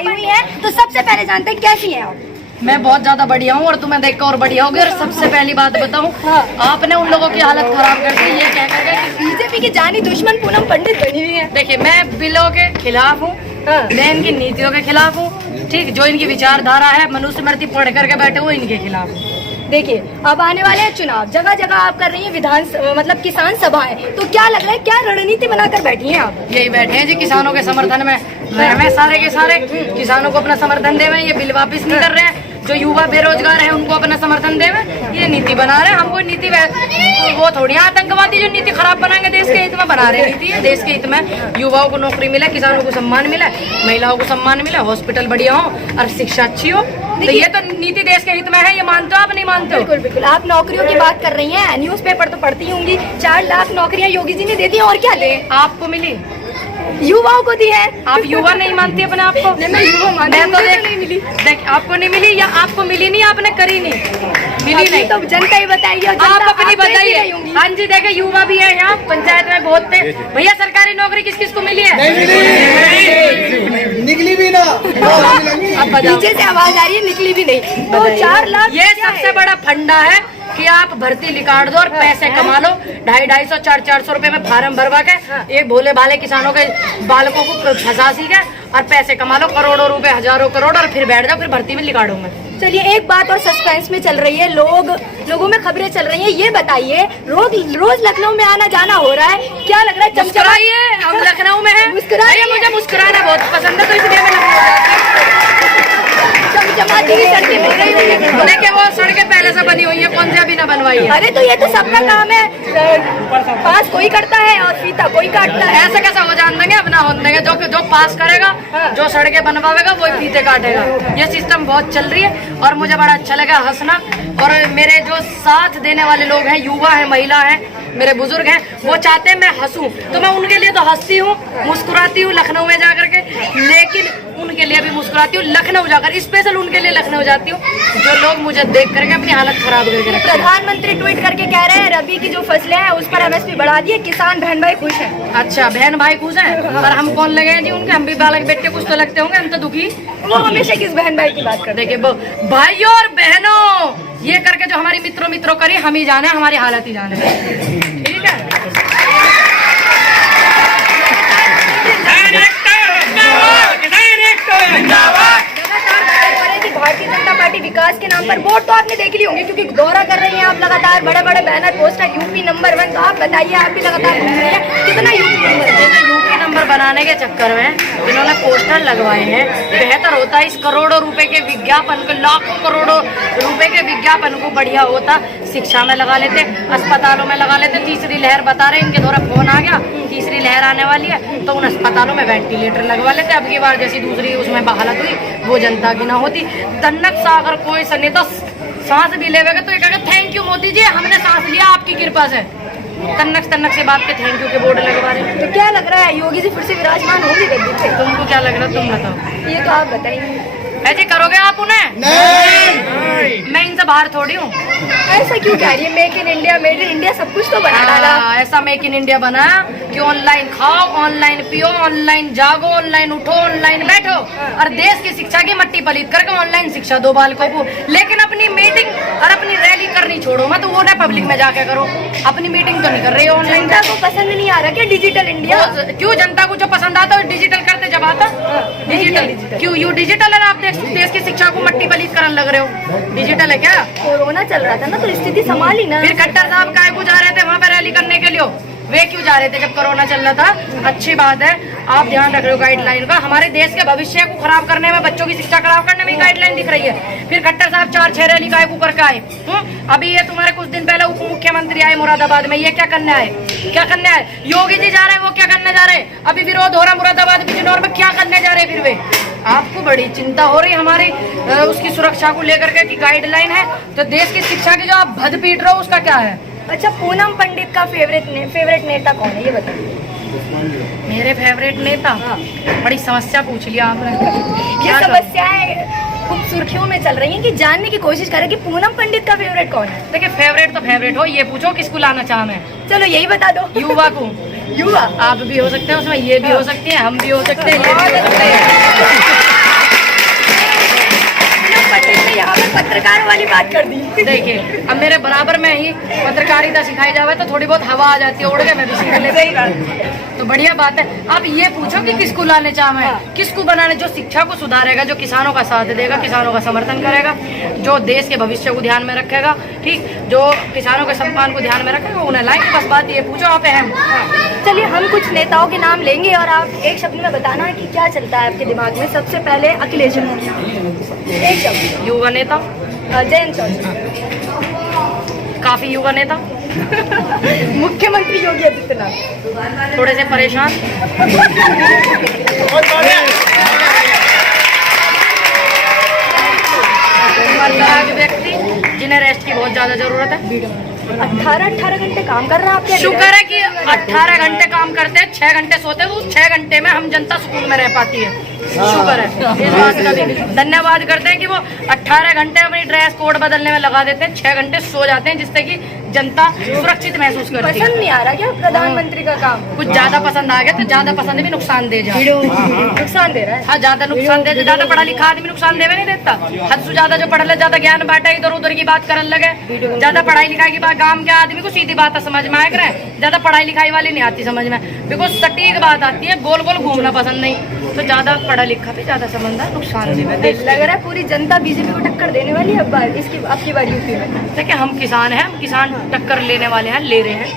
आई हुई हैं, तो सबसे पहले जानते हैं कैसी हैं आप? मैं बहुत ज्यादा बढ़िया हूँ और तुम्हें देख कर और बढ़िया होगी। और सबसे पहली बात बताऊँ, आपने उन लोगों की हालत खराब कर दी ये कह करके कि बीजेपी की जानी दुश्मन पूनम पंडित बनी हुई है। देखिए, मैं बिलों के खिलाफ हूँ, मैं इनकी नीतियों के खिलाफ हूँ। ठीक, जो इनकी विचारधारा है मनुस्मृति पढ़ करके बैठे हुए इनके खिलाफ हूँ। देखिए, अब आने वाले हैं चुनाव, जगह जगह आप कर रही हैं मतलब किसान सभाएं, तो क्या लग रहा है, क्या रणनीति बनाकर बैठी हैं आप? यही बैठे हैं जी किसानों के समर्थन में। मैं सारे के सारे किसानों को अपना समर्थन देवे, ये बिल वापस नहीं कर रहे हैं। जो युवा बेरोजगार है उनको अपना समर्थन देवे, ये नीति बना रहे हैं। हमको नीति वो थोड़ी आतंकवादी जो नीति खराब बनाएंगे देश के हित में बना रहे हैं। नीति है देश के हित में, युवाओं को नौकरी मिले, किसानों को सम्मान मिले, महिलाओं को सम्मान मिले, हॉस्पिटल बढ़िया हो और शिक्षा अच्छी हो, तो ये तो नीति देश के हित में है। ये मानते हो आप, नहीं मानते हो? बिल्कुल बिल्कुल। आप नौकरियों की बात कर रही हैं, न्यूज़पेपर तो पढ़ती होंगी, 4 लाख नौकरियां योगी जी ने दे दी, और क्या दे? आपको मिली? युवाओं को दी है। आप युवा नहीं मानती अपने आप को? मैं युवा मानती हूं, तो नहीं मिली। देख, आपको नहीं मिली या आपको मिली नहीं, आपने करी नहीं, मिली नहीं तो जनता ही बताइए, आप अपनी बताइए। हाँ जी, देखे युवा भी है यहाँ पंचायत में बहुत थे भैया। सरकारी नौकरी किस किस को मिली है? निकली भी ना। अब पीछे से आवाज आ रही है, निकली भी नहीं। तो 4 लाख ये सबसे बड़ा फंडा है कि आप भर्ती निकाल दो और पैसे कमा लो। 250-250, 400 रुपए में फार्म भरवा के एक भोले भाले किसानों के बालकों को फंसा सी के और पैसे कमा लो, करोड़ों रुपए, हजारों करोड़, और फिर बैठ जाओ, फिर भर्ती में निकालूंगा। चलिए, एक बात और सस्पेंस में चल रही है, लोगों में खबरें चल रही हैं, ये बताइए, रोज लखनऊ में आना जाना हो रहा है, क्या लग रहा है? मुस्कुराइए, हम लखनऊ में हैं। मुस्कुराइए, मुझे मुस्कुराना बहुत पसंद है, तो इसलिए मैं लखनऊ जाती हूँ। चमचमाती हुई सड़कें मिल रही है। देखिए, वो सड़कें पहले से बनी हुई है, कौन सी अभी ना बनवाई है। अरे तो ये तो सबका काम है, पास कोई करता है और फीता कोई काटता है। ऐसा कैसा हो जान देंगे? अपना हो देंगे, जो पास करेगा, जो सड़कें बनवाएगा वही फीते काटेगा। ये सिस्टम बहुत चल रही है और मुझे बड़ा अच्छा लगा हंसना। और मेरे जो साथ देने वाले लोग हैं, युवा है, महिला है, मेरे बुजुर्ग हैं, वो चाहते हैं मैं हंसूं, तो मैं उनके लिए तो हंसती हूँ, मुस्कुराती हूँ लखनऊ में जाकर के, लेकिन उनके लिए भी मुस्कुराती हूँ लखनऊ जाकर, स्पेशल उनके लिए लखनऊ जाती हूँ जो लोग मुझे देख करके अपनी हालत खराब करके रखते हैं। प्रधानमंत्री ट्वीट करके कह रहे हैं रबी की जो फसलें हैं उस पर MSP बढ़ा दिए, किसान बहन भाई खुश हैं। अच्छा, बहन भाई खुश हैं, और हम कौन लगे हैं जी उनके? हम भी बालक बेटे कुछ तो लगते होंगे, हम तो दुखी। वो हमेशा किस बहन भाई की बात करते हैं? देखिए भाइयों और बहनों, ये करके जो हमारी मित्रों करी, हम ही जाने, हमारी हालत ही जाने। ठीक है, भारतीय जनता पार्टी विकास के नाम पर वोट तो आपने देख ली होंगी, क्योंकि दौरा कर रही हैं आप लगातार, बड़े बड़े बैनर पोस्टर, यूपी नंबर 1। तो आप बताइए, आप भी लगातार घूम रही हैं, कितना यूपी नंबर बनाने के चक्कर में इन्होंने पोस्टर लगवाए हैं। बेहतर होता है इस करोड़ों रुपए के विज्ञापन को, लाखों करोड़ों रुपए के विज्ञापन को बढ़िया होता शिक्षा में लगा लेते, अस्पतालों में लगा लेते। तीसरी लहर बता रहे, इनके द्वारा फोन आ गया, तीसरी लहर आने वाली है, तो उन अस्पतालों में वेंटिलेटर लगवा लेते। अब की बार जैसी दूसरी उसमें हालत हुई, वो जनता की ना होती। तन्नक सागर कोई सने तो सांस भी लेवेगा तो ये कहेगा थैंक यू मोदी जी, हमने सांस लिया आपकी कृपा से। तन्नक से बात के थैंक यू के बोर्ड लगवा रहे हैं। तो क्या लग रहा है, योगी जी फिर से विराजमान होंगे गद्दी पे? तुमको क्या लग रहा है, तुम बताओ। ये तो आप बताइए। ऐसे करोगे आप उन्हें? नहीं। मैं इनसे बाहर थोड़ी हूँ। ऐसा क्यों कह रही है? Make in India, made in India सब कुछ तो बना डाला। ऐसा मेक इन इंडिया बना कि ऑनलाइन खाओ, ऑनलाइन पियो, ऑनलाइन जागो, ऑनलाइन उठो, ऑनलाइन बैठो, और देश की शिक्षा की मट्टी पलीत करके ऑनलाइन शिक्षा दो बालकों को। लेकिन अपनी मीटिंग और अपनी रैली करनी छोड़ो मत, वो ना पब्लिक में जाके करो। अपनी मीटिंग तो नहीं कर रही हो ऑनलाइन। जनता को पसंद नहीं आ रहा क्या डिजिटल इंडिया? क्यों? जनता को जो पसंद आता है डिजिटल करते जब आता डिजिटल। क्यों यू डिजिटल है? आप देश की शिक्षा को मट्टी पलीत करने लग रहे हो। डिजिटल है क्या? कोरोना चल रहा था ना, तो स्थिति संभाली ना। फिर खट्टर साहब काहे को जा रहे थे वहाँ पे रैली करने के लिए? वे क्यों जा रहे थे जब कोरोना चल रहा था? अच्छी बात है, आप ध्यान रख रहे हो गाइडलाइन का। हमारे देश के भविष्य को खराब करने में, बच्चों की शिक्षा खराब करने में गाइडलाइन दिख रही है। फिर खट्टर साहब 4-6 रैली काहे को करके आए? अभी ये तुम्हारे कुछ दिन पहले उप मुख्यमंत्री आए मुरादाबाद में, ये क्या करने आए? क्या करने आए? योगी जी जा रहे हैं, वो क्या करने जा रहे हैं? अभी विरोध हो रहा मुरादाबाद बिजनौर में, क्या करने जा रहे हैं फिर वे? आपको बड़ी चिंता हो रही हमारी उसकी सुरक्षा को लेकर के, की गाइडलाइन है, तो देश की शिक्षा की जो आप भद पीट रहे हो उसका क्या है? अच्छा, पूनम पंडित का फेवरेट नेता कौन है, ये बताइए। मेरे फेवरेट नेता? बड़ी समस्या पूछ लिया आपने। ये समस्याएं खूब सुर्खियों में चल रही हैं कि जानने की कोशिश करें कि पूनम पंडित का फेवरेट कौन है। देखिए, फेवरेट तो फेवरेट हो, ये पूछो किसको लाना चाह मैं? चलो यही बता दो। युवा को। युवा आप भी हो सकते हैं उसमें, ये भी हो सकती है, हम भी हो सकते हैं, ये भी हो सकते हैं। पत्रकारों वाली बात कर दी। देखिए अब मेरे बराबर में ही पत्रकारिता सिखाई जावे तो थोड़ी बहुत हवा आ जाती है, उड़ के मैं भी सीख लेती हूँ। तो बढ़िया बात है। अब ये पूछो कि किसको लाने चाहे, किसको बनाने, जो शिक्षा को सुधारेगा, जो किसानों का साथ देगा, किसानों का समर्थन करेगा, जो देश के भविष्य को ध्यान में रखेगा, ठीक, जो किसानों के सम्मान को ध्यान में रखेगा, उन्हें लाएंगे। बस बात ये पूछो आप अहम। चलिए हम कुछ नेताओं के नाम लेंगे और आप एक शब्द में बताना है कि क्या चलता है आपके दिमाग में। सबसे पहले अखिलेश यादव, एक शब्द। युवा नेता जयंत चौधरी, काफी युवा नेता। मुख्यमंत्री योगी आदित्यनाथ, थोड़े से परेशान। व्यक्ति जिन्हें रेस्ट की बहुत ज्यादा जरूरत है। 18 घंटे काम कर रहे हैं आपके। शुक्र है कि 18 घंटे काम करते हैं, 6 घंटे सोते हैं, तो उस 6 घंटे में हम जनता सुकून में रह पाती है। शुक्र है, इस बात का भी धन्यवाद करते हैं कि वो 18 घंटे अपनी ड्रेस कोड बदलने में लगा देते हैं, 6 घंटे सो जाते हैं, जिससे कि जनता सुरक्षित महसूस करती है। पसंद नहीं आ रहा क्या प्रधानमंत्री का काम? कुछ ज्यादा पसंद आ गया तो ज्यादा पसंद भी नुकसान दे जाए। नुकसान दे रहा है। हाँ, ज्यादा नुकसान दे, ज्यादा पढ़ा लिखा आदमी नुकसान देवे नहीं देता। हद से ज्यादा जो पढ़ ले, ज्यादा ज्ञान बांटा, इधर उधर की बात करने लगे, ज्यादा पढ़ाई लिखाई की बात, गांव के आदमी को सीधी बात समझ में आया करे, ज्यादा पढ़ाई लिखाई वाली नहीं आती समझ में, बिकॉज सटीक बात आती है, गोल गोल घूमना पसंद नहीं। तो ज्यादा पढ़ा लिखा भी ज्यादा समझदार नुकसान देवे। लग रहा है पूरी जनता बीजेपी को टक्कर देने वाली है अब इसकी आपकी बार यूपी में। देखिए हम किसान हैं, हम किसान टक्कर लेने वाले हैं, ले रहे हैं,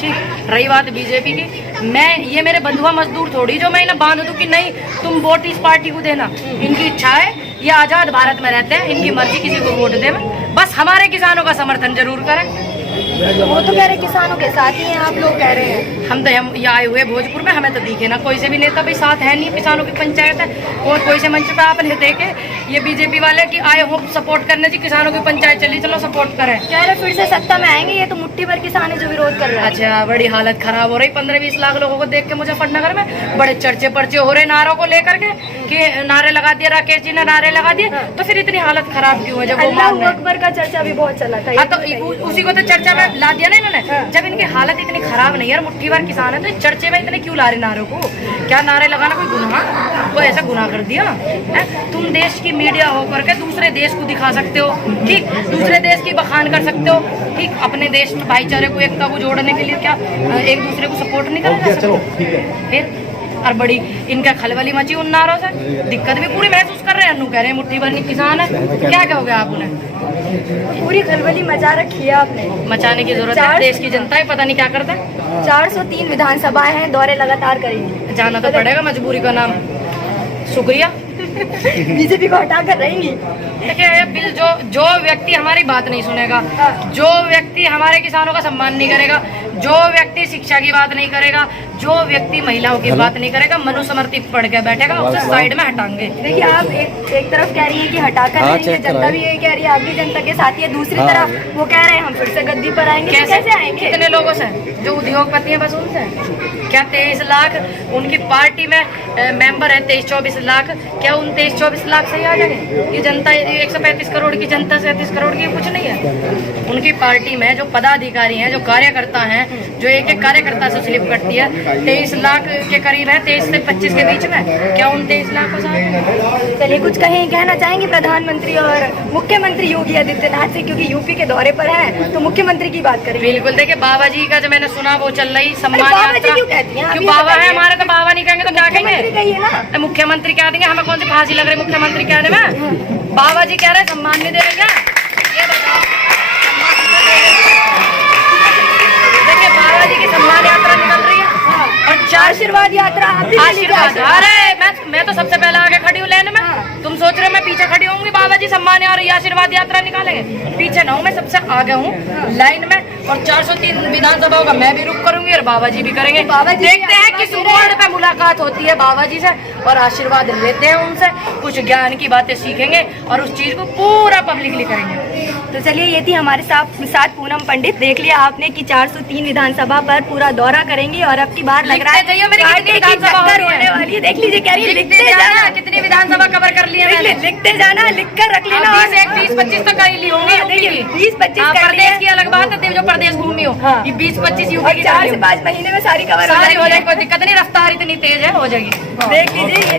ठीक। रही बात बीजेपी की, मैं ये मेरे बंधुआ मजदूर थोड़ी जो मैं इन्हें बांध दूं कि नहीं तुम वोट इस पार्टी को देना। इनकी इच्छा है, ये आजाद भारत में रहते हैं, इनकी मर्जी किसी को वोट दे, बस हमारे किसानों का समर्थन जरूर करें। वो तो कह रहे किसानों के साथ ही हैं, आप लोग कह रहे हैं। हम तो ये आए हुए भोजपुर में, हमें तो दिखे ना कोई से भी नेता भाई साथ है नहीं, किसानों की पंचायत है, और कोई से मंच पे आपने देखे ये बीजेपी वाले कि आए हो सपोर्ट करने जी, किसानों की पंचायत चली, चलो सपोर्ट करें। कह रहे फिर से सत्ता में आएंगे, ये तो मुट्ठी भर किसान है जो विरोध कर रहे हैं। अच्छा, बड़ी हालत खराब हो रही। 15-20 लाख लोगों को देख के मुजफ्फरनगर में बड़े चर्चे पर्चे हो रहे नारों को लेकर के कि नारे लगा दिए, राकेश जी ने नारे लगा दिए, तो फिर इतनी हालत खराब क्यों है? जब अल्लाह अकबर का चर्चा भी बहुत चला था। हाँ, तो उसी को तो चर्चा में ला दिया ना इन्होंने। जब इनकी हालत इतनी खराब नहीं है, मुट्ठी भर किसान है, तो चर्चे में इतने क्यों ला रहे नारों को? क्या नारे लगाना कोई गुनाह? कोई ऐसा गुनाह कर दिया है? तुम देश की मीडिया होकर के दूसरे देश को दिखा सकते हो, ठीक, दूसरे देश की बखान कर सकते हो, ठीक, अपने देश में भाईचारे को, एकता को जोड़ने के लिए क्या एक दूसरे को सपोर्ट नहीं करेगा? चलो ठीक है। फिर और बड़ी इनका खलबली मची उन नारों से, दिक्कत भी पूरी महसूस कर रहे हैं। अनु कह रहे हैं मुट्ठी भर किसान है, क्या कहोगे आप उन्हें? पूरी खलबली मचा रखी है आपने। मचाने की जरूरत है, देश की जनता है पता नहीं क्या करता है। 403 विधानसभाएं हैं, दौरे लगातार करेंगे, जाना तो पड़ेगा, मजबूरी का नाम। शुक्रिया। बीजेपी को हटा कर रहेंगी। देखिए जो व्यक्ति हमारी बात नहीं सुनेगा, जो व्यक्ति हमारे किसानों का सम्मान नहीं करेगा, जो व्यक्ति शिक्षा की बात नहीं करेगा, जो व्यक्ति महिलाओं की बात नहीं करेगा, मनुस्मृति पढ़ के बैठेगा, उसे साइड में हटाएंगे। देखिए आप एक तरफ कह रही है कि हटा कर रहेंगे, जनता भी ये कह रही है आप भी जनता के साथ ही है, दूसरी तरफ वो कह रहे हैं हम फिर से गद्दी पर आएंगे। कैसे आएंगे? कितने लोगों से जो उद्योगपति हैं बस उनसे? क्या 23 लाख उनकी पार्टी में मेंबर है, 23-24 लाख, क्या उन 23-24 लाख से ही आ जाएंगे? ये जनता 135 करोड़ की जनता से 37 करोड़ की कुछ नहीं है। उनकी पार्टी में जो पदाधिकारी हैं, जो कार्यकर्ता हैं, जो एक एक कार्यकर्ता से स्लिप करती है, 23 लाख के करीब है, 23 से 25 के बीच में, क्या उन 23 लाख को साथ? चलिए कुछ कहना चाहेंगे प्रधानमंत्री और मुख्यमंत्री योगी आदित्यनाथ से, क्योंकि यूपी के दौरे पर है तो मुख्यमंत्री की बात करेंगे। बिल्कुल। देखिए बाबा जी का जो मैंने सुना वो चल रही सम्मान यात्रा, क्यों बाबा है हमारे, तो बाबा नहीं कहेंगे तो क्या कहेंगे? मुख्यमंत्री क्या देंगे? हमें कौन सी फांसी लग रही मुख्यमंत्री कहने में? बाबा जी कह रहे सम्मान नहीं देंगे, ये बताओ। देखिए बाबा जी की सम्मान यात्रा निकल रही है और आशीर्वाद यात्रा आशीर्वाद। अरे मैं तो सबसे पहले आगे खड़ी हूँ लाइन में। तुम सोच रहे हो मैं पीछे खड़ी होंगी? बाबा जी सम्मान और आशीर्वाद यात्रा निकालेंगे, पीछे ना हूँ, मैं सबसे आगे हूँ लाइन में। और 403 विधानसभाओं का मैं भी रुक करूंगी और बाबा जी भी करेंगे। देखते हैं किस उम्र पे मुलाकात होती है बाबा जी से और आशीर्वाद लेते हैं उनसे, कुछ ज्ञान की बातें सीखेंगे और उस चीज को पूरा पब्लिकली करेंगे। तो चलिए ये थी हमारे साथ पूनम पंडित। देख लिया आपने कि 403 विधानसभा पर पूरा दौरा करेंगे और अब की बार लग रहा है होने वाली है। देख लीजिए क्या रही है, लिखते जाना कितनी विधानसभा कवर कर लिया, लिखते जाना, लिख कर रख लेना। 20-25 तो कर ही ली होंगी। 20-25 प्रदेश की अलग बात है, जो प्रदेश घूमी हो, ये 20-25 यूपी की 4 से 5 महीने में सारी कवर हो जाएगी। कोई दिक्कत नहीं, रफ्तार इतनी तेज है, हो जाएगी। देख लीजिए।